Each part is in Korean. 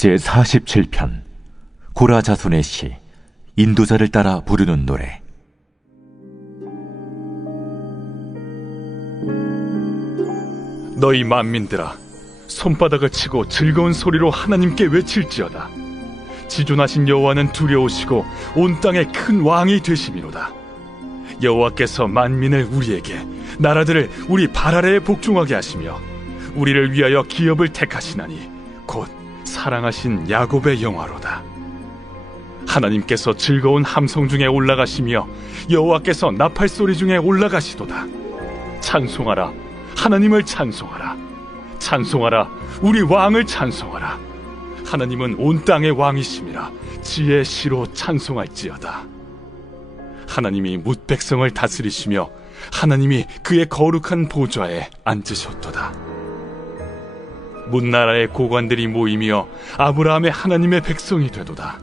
제47편 고라자손의 시 인도자를 따라 부르는 노래. 너희 만민들아, 손바닥을 치고 즐거운 소리로 하나님께 외칠지어다. 지존하신 여호와는 두려우시고 온 땅의 큰 왕이 되심이로다. 여호와께서 만민을 우리에게, 나라들을 우리 발 아래에 복종하게 하시며 우리를 위하여 기업을 택하시나니 곧 사랑하신 야곱의 영화로다. 하나님께서 즐거운 함성 중에 올라가시며 여호와께서 나팔 소리 중에 올라가시도다. 찬송하라, 하나님을 찬송하라. 찬송하라, 우리 왕을 찬송하라. 하나님은 온 땅의 왕이심이라 지혜의 시로 찬송할지어다. 하나님이 뭇 백성을 다스리시며 하나님이 그의 거룩한 보좌에 앉으셨도다. 문나라의 고관들이 모이며 아브라함의 하나님의 백성이 되도다.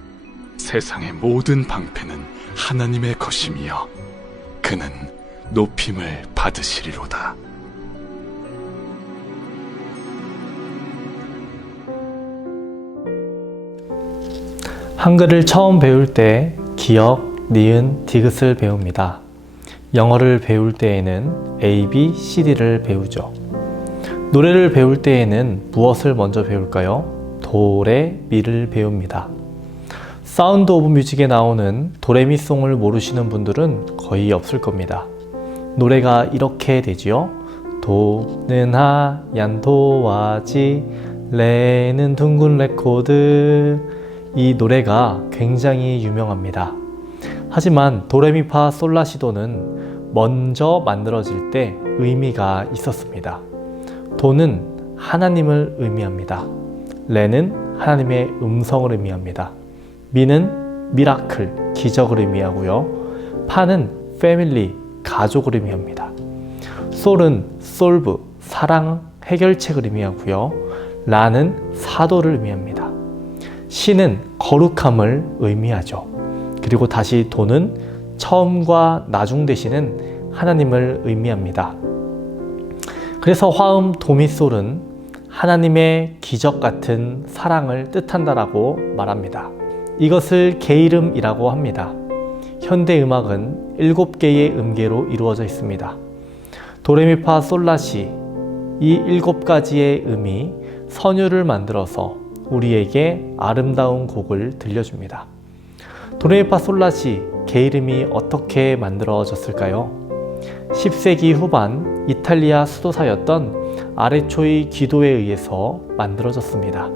세상의 모든 방패는 하나님의 것이며 그는 높임을 받으시리로다. 한글을 처음 배울 때 기역, 니은, 디귿을 배웁니다. 영어를 배울 때에는 A, B, C, D를 배우죠. 노래를 배울 때에는 무엇을 먼저 배울까요? 도, 레, 미를 배웁니다. 사운드 오브 뮤직에 나오는 도레미송을 모르시는 분들은 거의 없을 겁니다. 노래가 이렇게 되지요. 도는 하얀 도화지, 레는 둥근 레코드. 이 노래가 굉장히 유명합니다. 하지만 도레미파 솔라시도는 먼저 만들어질 때 의미가 있었습니다. 도는 하나님을 의미합니다. 레는 하나님의 음성을 의미합니다. 미는 미라클, 기적을 의미하고요. 파는 패밀리, 가족을 의미합니다. 솔은 솔브, 사랑, 해결책을 의미하고요. 라는 사도를 의미합니다. 시는 거룩함을 의미하죠. 그리고 다시 도는 처음과 나중 되시는 하나님을 의미합니다. 그래서 화음 도미솔은 하나님의 기적 같은 사랑을 뜻한다라고 말합니다. 이것을 게이름이라고 합니다. 현대 음악은 7개의 음계로 이루어져 있습니다. 도레미파 솔라시, 이 7가지의 음이 선율을 만들어서 우리에게 아름다운 곡을 들려줍니다. 도레미파 솔라시, 게이름이 어떻게 만들어졌을까요? 10세기 후반 이탈리아 수도사였던 아레초의 기도에 의해서 만들어졌습니다.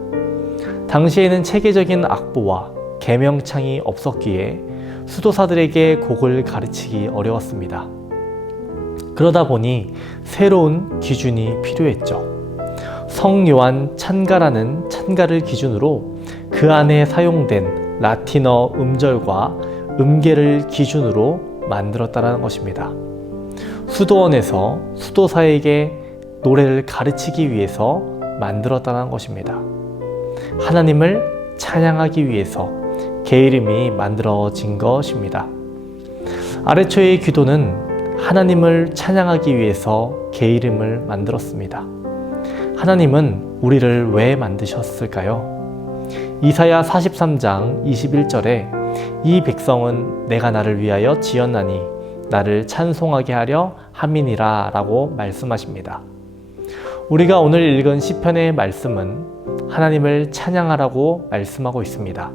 당시에는 체계적인 악보와 계명창이 없었기에 수도사들에게 곡을 가르치기 어려웠습니다. 그러다 보니 새로운 기준이 필요했죠. 성요한 찬가라는 찬가를 기준으로 그 안에 사용된 라틴어 음절과 음계를 기준으로 만들었다는 것입니다. 수도원에서 수도사에게 노래를 가르치기 위해서 만들었다는 것입니다. 하나님을 찬양하기 위해서 게이름이 만들어진 것입니다. 아레초의 기도는 하나님을 찬양하기 위해서 게이름을 만들었습니다. 하나님은 우리를 왜 만드셨을까요? 이사야 43장 21절에 이 백성은 내가 나를 위하여 지었나니 나를 찬송하게 하려 함이니라 라고 말씀하십니다. 우리가 오늘 읽은 시편의 말씀은 하나님을 찬양하라고 말씀하고 있습니다.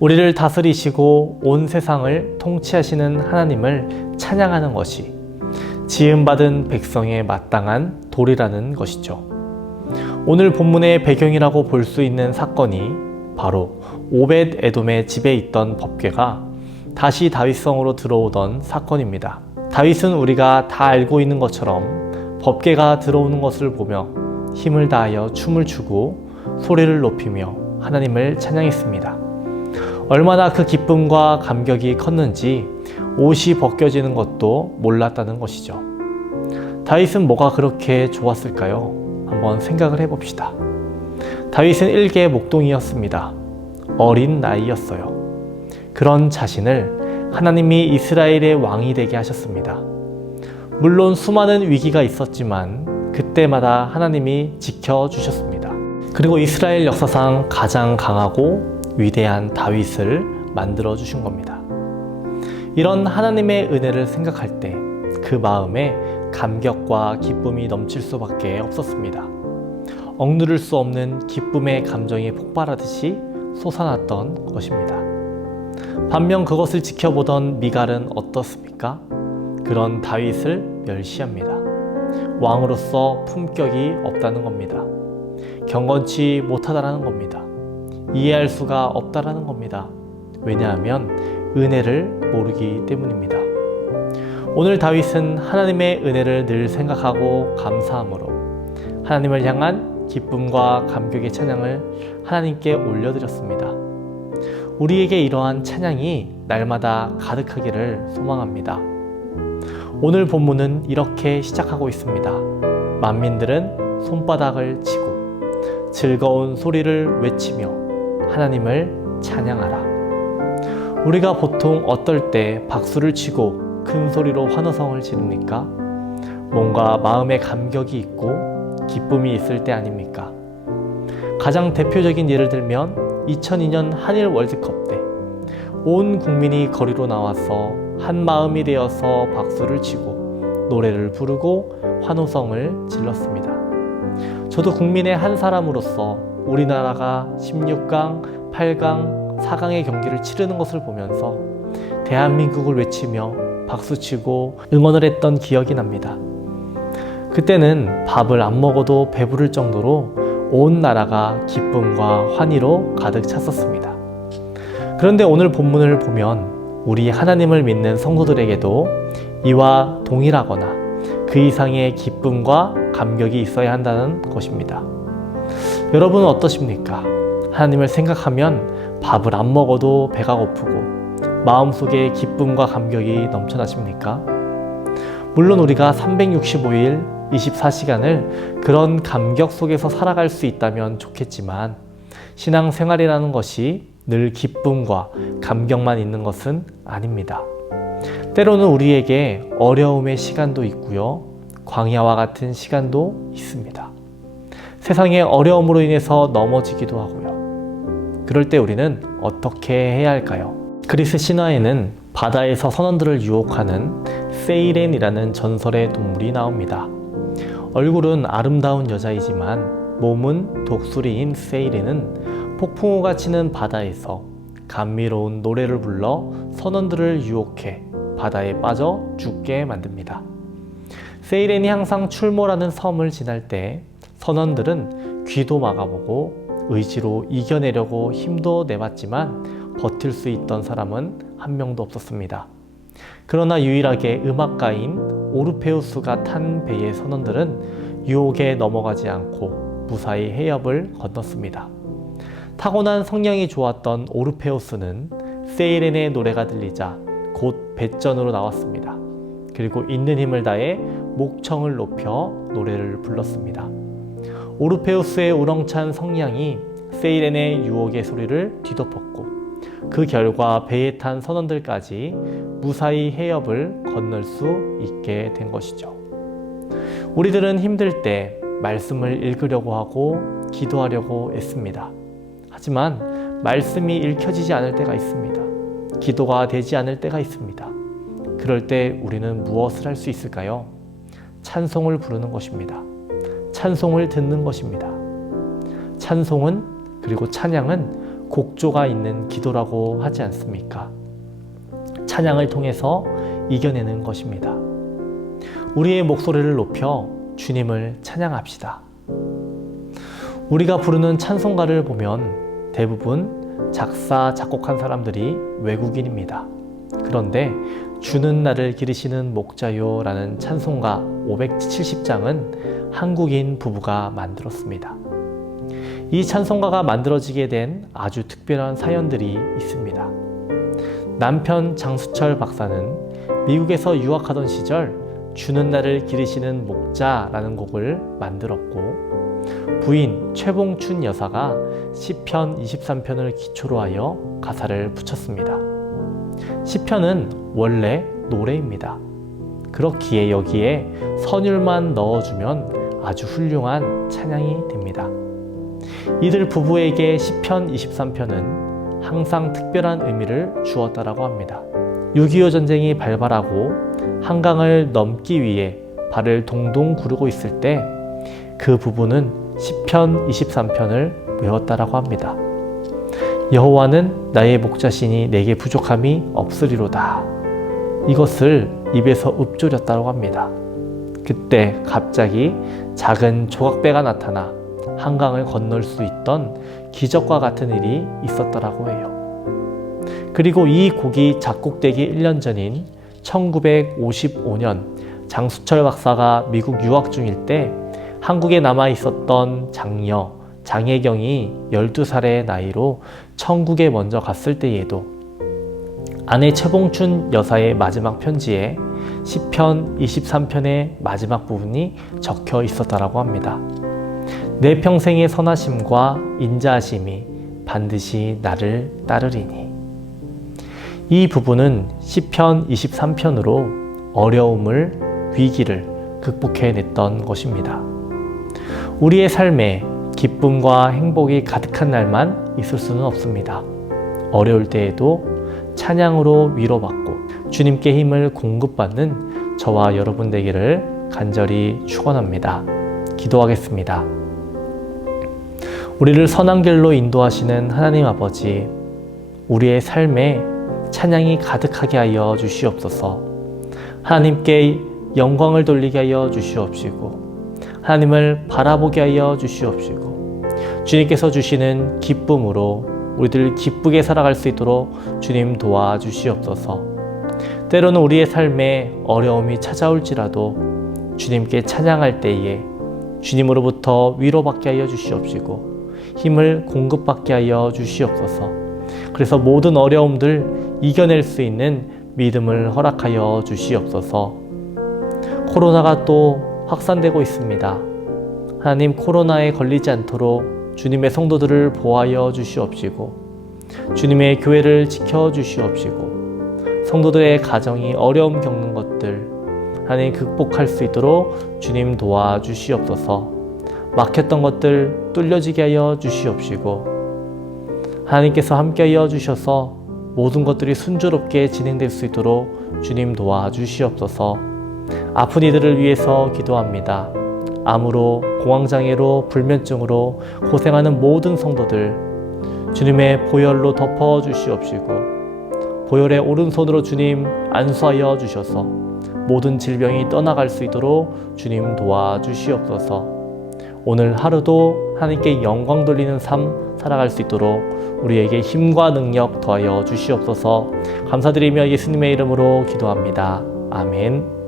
우리를 다스리시고 온 세상을 통치하시는 하나님을 찬양하는 것이 지음받은 백성의 마땅한 도리라는 것이죠. 오늘 본문의 배경이라고 볼 수 있는 사건이 바로 오벳 에돔의 집에 있던 법궤가 다시 다윗성으로 들어오던 사건입니다. 다윗은 우리가 다 알고 있는 것처럼 법궤가 들어오는 것을 보며 힘을 다하여 춤을 추고 소리를 높이며 하나님을 찬양했습니다. 얼마나 그 기쁨과 감격이 컸는지 옷이 벗겨지는 것도 몰랐다는 것이죠. 다윗은 뭐가 그렇게 좋았을까요? 한번 생각을 해봅시다. 다윗은 일개 목동이었습니다. 어린 나이였어요. 그런 자신을 하나님이 이스라엘의 왕이 되게 하셨습니다. 물론 수많은 위기가 있었지만 그때마다 하나님이 지켜주셨습니다. 그리고 이스라엘 역사상 가장 강하고 위대한 다윗을 만들어 주신 겁니다. 이런 하나님의 은혜를 생각할 때 그 마음에 감격과 기쁨이 넘칠 수밖에 없었습니다. 억누를 수 없는 기쁨의 감정이 폭발하듯이 솟아났던 것입니다. 반면 그것을 지켜보던 미갈은 어떻습니까? 그런 다윗을 멸시합니다. 왕으로서 품격이 없다는 겁니다. 경건치 못하다는 겁니다. 이해할 수가 없다는 겁니다. 왜냐하면 은혜를 모르기 때문입니다. 오늘 다윗은 하나님의 은혜를 늘 생각하고 감사함으로 하나님을 향한 기쁨과 감격의 찬양을 하나님께 올려드렸습니다. 우리에게 이러한 찬양이 날마다 가득하기를 소망합니다. 오늘 본문은 이렇게 시작하고 있습니다. 만민들은 손바닥을 치고 즐거운 소리를 외치며 하나님을 찬양하라. 우리가 보통 어떨 때 박수를 치고 큰 소리로 환호성을 지릅니까? 뭔가 마음에 감격이 있고 기쁨이 있을 때 아닙니까? 가장 대표적인 예를 들면 2002년 한일 월드컵 때 온 국민이 거리로 나와서 한 마음이 되어서 박수를 치고 노래를 부르고 환호성을 질렀습니다. 저도 국민의 한 사람으로서 우리나라가 16강, 8강, 4강의 경기를 치르는 것을 보면서 대한민국을 외치며 박수치고 응원을 했던 기억이 납니다. 그때는 밥을 안 먹어도 배부를 정도로 온 나라가 기쁨과 환희로 가득 찼었습니다. 그런데 오늘 본문을 보면 우리 하나님을 믿는 성도들에게도 이와 동일하거나 그 이상의 기쁨과 감격이 있어야 한다는 것입니다. 여러분은 어떠십니까? 하나님을 생각하면 밥을 안 먹어도 배가 고프고 마음속에 기쁨과 감격이 넘쳐나십니까? 물론 우리가 365일 24시간을 그런 감격 속에서 살아갈 수 있다면 좋겠지만 신앙생활이라는 것이 늘 기쁨과 감격만 있는 것은 아닙니다. 때로는 우리에게 어려움의 시간도 있고요. 광야와 같은 시간도 있습니다. 세상의 어려움으로 인해서 넘어지기도 하고요. 그럴 때 우리는 어떻게 해야 할까요? 그리스 신화에는 바다에서 선원들을 유혹하는 세이렌이라는 전설의 동물이 나옵니다. 얼굴은 아름다운 여자이지만 몸은 독수리인 세이렌은 폭풍우가 치는 바다에서 감미로운 노래를 불러 선원들을 유혹해 바다에 빠져 죽게 만듭니다. 세이렌이 항상 출몰하는 섬을 지날 때 선원들은 귀도 막아보고 의지로 이겨내려고 힘도 내봤지만 버틸 수 있던 사람은 한 명도 없었습니다. 그러나 유일하게 음악가인 오르페우스가 탄 배의 선원들은 유혹에 넘어가지 않고 무사히 해협을 건넜습니다. 타고난 성량이 좋았던 오르페우스는 세이렌의 노래가 들리자 곧 배전으로 나왔습니다. 그리고 있는 힘을 다해 목청을 높여 노래를 불렀습니다. 오르페우스의 우렁찬 성량이 세이렌의 유혹의 소리를 뒤덮었고 그 결과 배에 탄 선원들까지 무사히 해협을 건널 수 있게 된 것이죠. 우리들은 힘들 때 말씀을 읽으려고 하고 기도하려고 애씁니다. 하지만 말씀이 읽혀지지 않을 때가 있습니다. 기도가 되지 않을 때가 있습니다. 그럴 때 우리는 무엇을 할 수 있을까요? 찬송을 부르는 것입니다. 찬송을 듣는 것입니다. 찬송은 그리고 찬양은 곡조가 있는 기도라고 하지 않습니까? 찬양을 통해서 이겨내는 것입니다. 우리의 목소리를 높여 주님을 찬양합시다. 우리가 부르는 찬송가를 보면 대부분 작사, 작곡한 사람들이 외국인입니다. 그런데 주는 나를 기르시는 목자요 라는 찬송가 570장은 한국인 부부가 만들었습니다. 이 찬송가가 만들어지게 된 아주 특별한 사연들이 있습니다. 남편 장수철 박사는 미국에서 유학하던 시절 주는 나를 기르시는 목자라는 곡을 만들었고 부인 최봉춘 여사가 시편 23편을 기초로 하여 가사를 붙였습니다. 시편은 원래 노래입니다. 그렇기에 여기에 선율만 넣어주면 아주 훌륭한 찬양이 됩니다. 이들 부부에게 시편 23편은 항상 특별한 의미를 주었다라고 합니다. 6.25 전쟁이 발발하고 한강을 넘기 위해 발을 동동 구르고 있을 때 그 부부는 시편 23편을 외웠다라고 합니다. 여호와는 나의 목자시니 내게 부족함이 없으리로다. 이것을 입에서 읊조렸다고 합니다. 그때 갑자기 작은 조각배가 나타나 한강을 건널 수 있던 기적과 같은 일이 있었더라고 해요. 그리고 이 곡이 작곡되기 1년 전인 1955년 장수철 박사가 미국 유학 중일 때 한국에 남아 있었던 장녀 장혜경이 12살의 나이로 천국에 먼저 갔을 때에도 아내 최봉춘 여사의 마지막 편지에 시편 23편의 마지막 부분이 적혀 있었다라고 합니다. 내 평생의 선하심과 인자하심이 반드시 나를 따르리니. 이 부분은 시편 23편으로 어려움을, 위기를 극복해냈던 것입니다. 우리의 삶에 기쁨과 행복이 가득한 날만 있을 수는 없습니다. 어려울 때에도 찬양으로 위로받고 주님께 힘을 공급받는 저와 여러분 되기를 간절히 축원합니다. 기도하겠습니다. 우리를 선한 길로 인도하시는 하나님 아버지, 우리의 삶에 찬양이 가득하게 하여 주시옵소서. 하나님께 영광을 돌리게 하여 주시옵시고 하나님을 바라보게 하여 주시옵시고 주님께서 주시는 기쁨으로 우리들 기쁘게 살아갈 수 있도록 주님 도와주시옵소서. 때로는 우리의 삶에 어려움이 찾아올지라도 주님께 찬양할 때에 주님으로부터 위로받게 하여 주시옵시고 힘을 공급받게 하여 주시옵소서. 그래서 모든 어려움들 이겨낼 수 있는 믿음을 허락하여 주시옵소서. 코로나가 또 확산되고 있습니다. 하나님, 코로나에 걸리지 않도록 주님의 성도들을 보호하여 주시옵시고 주님의 교회를 지켜주시옵시고 성도들의 가정이 어려움 겪는 것들 하나님 극복할 수 있도록 주님 도와주시옵소서. 막혔던 것들 뚫려지게 하여 주시옵시고 하나님께서 함께하여 주셔서 모든 것들이 순조롭게 진행될 수 있도록 주님 도와주시옵소서. 아픈 이들을 위해서 기도합니다. 암으로, 공황장애로, 불면증으로 고생하는 모든 성도들 주님의 보혈로 덮어 주시옵시고 보혈의 오른손으로 주님 안수하여 주셔서 모든 질병이 떠나갈 수 있도록 주님 도와주시옵소서. 오늘 하루도 하나님께 영광 돌리는 삶 살아갈 수 있도록 우리에게 힘과 능력 더하여 주시옵소서. 감사드리며 예수님의 이름으로 기도합니다. 아멘.